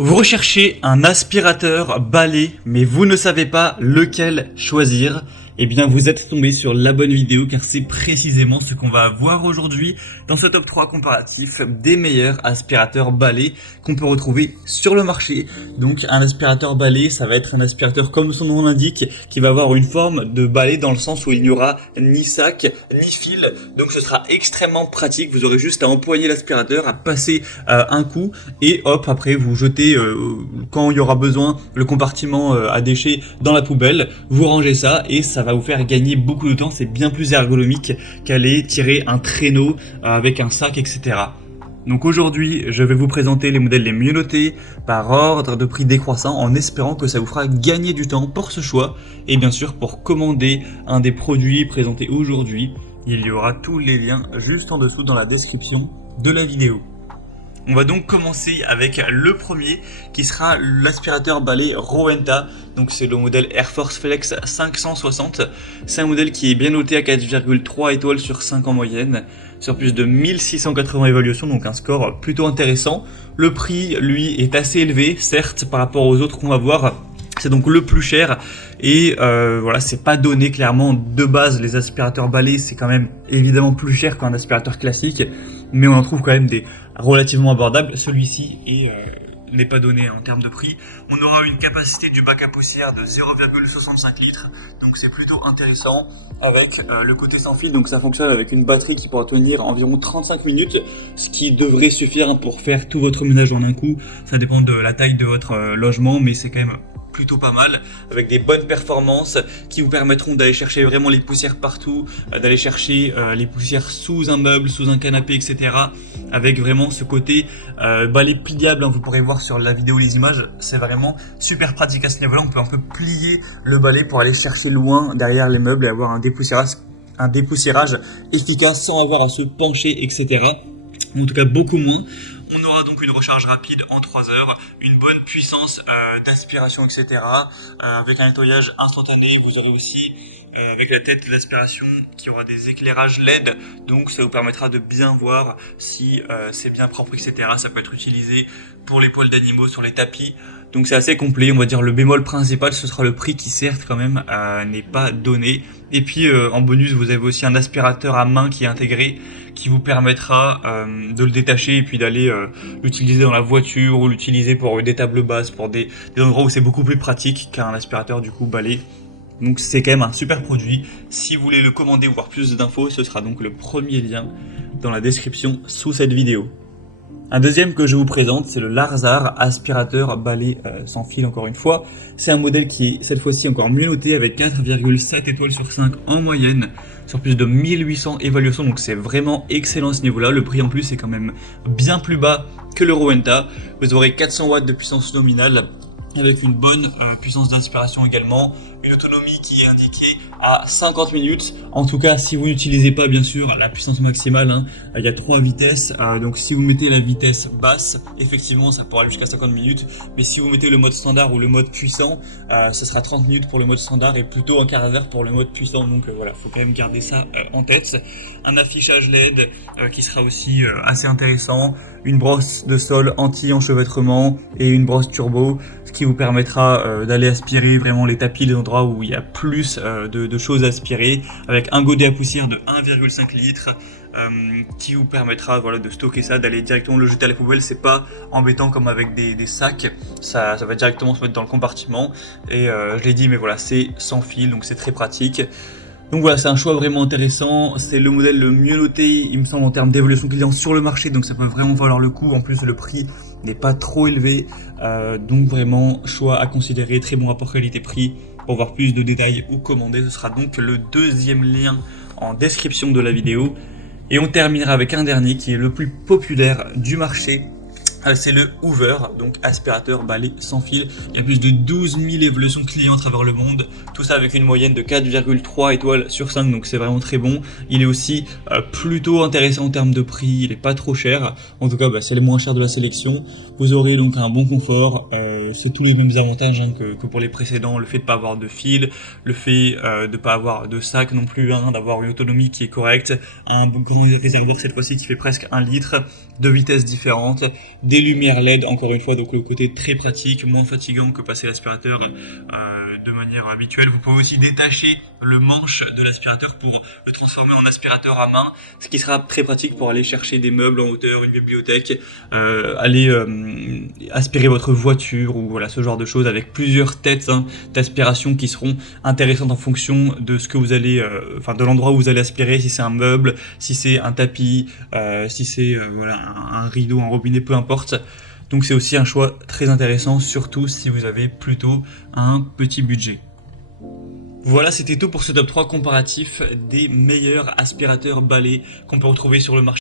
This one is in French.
Vous recherchez un aspirateur balai, mais vous ne savez pas lequel choisir. Eh bien, vous êtes tombé sur la bonne vidéo car c'est précisément ce qu'on va voir aujourd'hui dans ce top 3 comparatif des meilleurs aspirateurs balai qu'on peut retrouver sur le marché. Donc, un aspirateur balai, ça va être un aspirateur comme son nom l'indique, qui va avoir une forme de balai dans le sens où il n'y aura ni sac, ni fil. Donc, ce sera extrêmement pratique. Vous aurez juste à empoigner l'aspirateur, à passer un coup et hop, après vous jetez quand il y aura besoin le compartiment à déchets dans la poubelle, vous rangez ça et ça va vous faire gagner beaucoup de temps. C'est bien plus ergonomique qu'aller tirer un traîneau avec un sac, etc. Donc aujourd'hui, je vais vous présenter les modèles les mieux notés par ordre de prix décroissant en espérant que ça vous fera gagner du temps pour ce choix. Et bien sûr, pour commander un des produits présentés aujourd'hui, il y aura tous les liens juste en dessous dans la description de la vidéo. On va donc commencer avec le premier qui sera l'aspirateur balai Rowenta. Donc c'est le modèle Air Force Flex 560. C'est un modèle qui est bien noté à 4,3 étoiles sur 5 en moyenne, sur plus de 1680 évaluations, donc un score plutôt intéressant. Le prix, lui, est assez élevé, certes, par rapport aux autres qu'on va voir. C'est donc le plus cher et voilà, c'est pas donné clairement de base. Les aspirateurs balais, c'est quand même évidemment plus cher qu'un aspirateur classique, mais on en trouve quand même des relativement abordables. Celui-ci n'est pas donné en termes de prix. On aura une capacité du bac à poussière de 0,65 litres, donc c'est plutôt intéressant avec le côté sans fil. Donc ça fonctionne avec une batterie qui pourra tenir environ 35 minutes, ce qui devrait suffire pour faire tout votre ménage en un coup. Ça dépend de la taille de votre logement, mais c'est quand même plutôt pas mal, avec des bonnes performances qui vous permettront d'aller chercher vraiment les poussières partout, d'aller chercher les poussières sous un meuble, sous un canapé, etc. Avec vraiment ce côté balai pliable, hein, vous pourrez voir sur la vidéo les images, c'est vraiment super pratique à ce niveau-là. On peut un peu plier le balai pour aller chercher loin derrière les meubles et avoir un dépoussiérage efficace sans avoir à se pencher, etc. En tout cas beaucoup moins. On aura donc une recharge rapide en 3 heures, une bonne puissance d'aspiration, etc. Avec un nettoyage instantané. Vous aurez aussi, avec la tête d'aspiration, qui aura des éclairages LED. Donc ça vous permettra de bien voir si c'est bien propre, etc. Ça peut être utilisé pour les poils d'animaux sur les tapis. Donc c'est assez complet. On va dire le bémol principal, ce sera le prix qui certes quand même n'est pas donné. Et puis en bonus, vous avez aussi un aspirateur à main qui est intégré, qui vous permettra de le détacher et puis d'aller l'utiliser dans la voiture ou l'utiliser pour des tables basses, pour des endroits où c'est beaucoup plus pratique qu'un aspirateur du coup balai. Donc c'est quand même un super produit. Si vous voulez le commander ou voir plus d'infos, ce sera donc le premier lien dans la description sous cette vidéo. Un deuxième que je vous présente, c'est le Larzar aspirateur balai sans fil encore une fois. C'est un modèle qui est cette fois-ci encore mieux noté avec 4,7 étoiles sur 5 en moyenne, sur plus de 1800 évaluations, donc c'est vraiment excellent à ce niveau-là. Le prix en plus est quand même bien plus bas que le Rowenta. Vous aurez 400 watts de puissance nominale, avec une bonne puissance d'inspiration également, une autonomie qui est indiquée à 50 minutes. En tout cas, si vous n'utilisez pas bien sûr la puissance maximale, hein, il y a 3 vitesses, donc si vous mettez la vitesse basse, effectivement ça pourra aller jusqu'à 50 minutes, mais si vous mettez le mode standard ou le mode puissant, ce sera 30 minutes pour le mode standard et plutôt un quart d'heure pour le mode puissant, donc voilà, faut quand même garder ça en tête. Un affichage LED qui sera aussi assez intéressant, une brosse de sol anti-enchevêtrement et une brosse turbo, ce qui vous permettra d'aller aspirer vraiment les tapis, les endroits où il y a plus de choses à aspirer, avec un godet à poussière de 1,5 litres qui vous permettra voilà, de stocker ça, d'aller directement le jeter à la poubelle. C'est pas embêtant comme avec des sacs, ça va directement se mettre dans le compartiment et je l'ai dit, mais voilà, c'est sans fil, donc c'est très pratique. Donc voilà, c'est un choix vraiment intéressant, c'est le modèle le mieux noté, il me semble, en termes d'évolution client sur le marché, donc ça peut vraiment valoir le coup. En plus, le prix n'est pas trop élevé, donc vraiment, choix à considérer, très bon rapport qualité-prix. Pour voir plus de détails ou commander, ce sera donc le deuxième lien en description de la vidéo. Et on terminera avec un dernier qui est le plus populaire du marché. C'est le Hoover, donc aspirateur balai sans fil. Il y a plus de 12 000 évolutions clients à travers le monde. Tout ça avec une moyenne de 4,3 étoiles sur 5, donc c'est vraiment très bon. Il est aussi plutôt intéressant en termes de prix, il est pas trop cher. En tout cas, c'est le moins cher de la sélection. Vous aurez donc un bon confort, c'est tous les mêmes avantages que pour les précédents, le fait de pas avoir de fil, le fait de pas avoir de sac non plus, d'avoir une autonomie qui est correcte, un grand réservoir cette fois-ci qui fait presque 1 litre, de vitesses différentes, des lumières LED encore une fois, donc le côté très pratique, moins fatigant que passer l'aspirateur de manière habituelle. Vous pouvez aussi détacher le manche de l'aspirateur pour le transformer en aspirateur à main, ce qui sera très pratique pour aller chercher des meubles en hauteur, une bibliothèque, aller aspirer votre voiture ou voilà ce genre de choses, avec plusieurs têtes d'aspiration qui seront intéressantes en fonction de ce que vous allez, de l'endroit où vous allez aspirer, si c'est un meuble, si c'est un tapis, si c'est un rideau, un robinet, peu importe. Donc c'est aussi un choix très intéressant, surtout si vous avez plutôt un petit budget. Voilà, c'était tout pour ce top 3 comparatif des meilleurs aspirateurs balais qu'on peut retrouver sur le marché.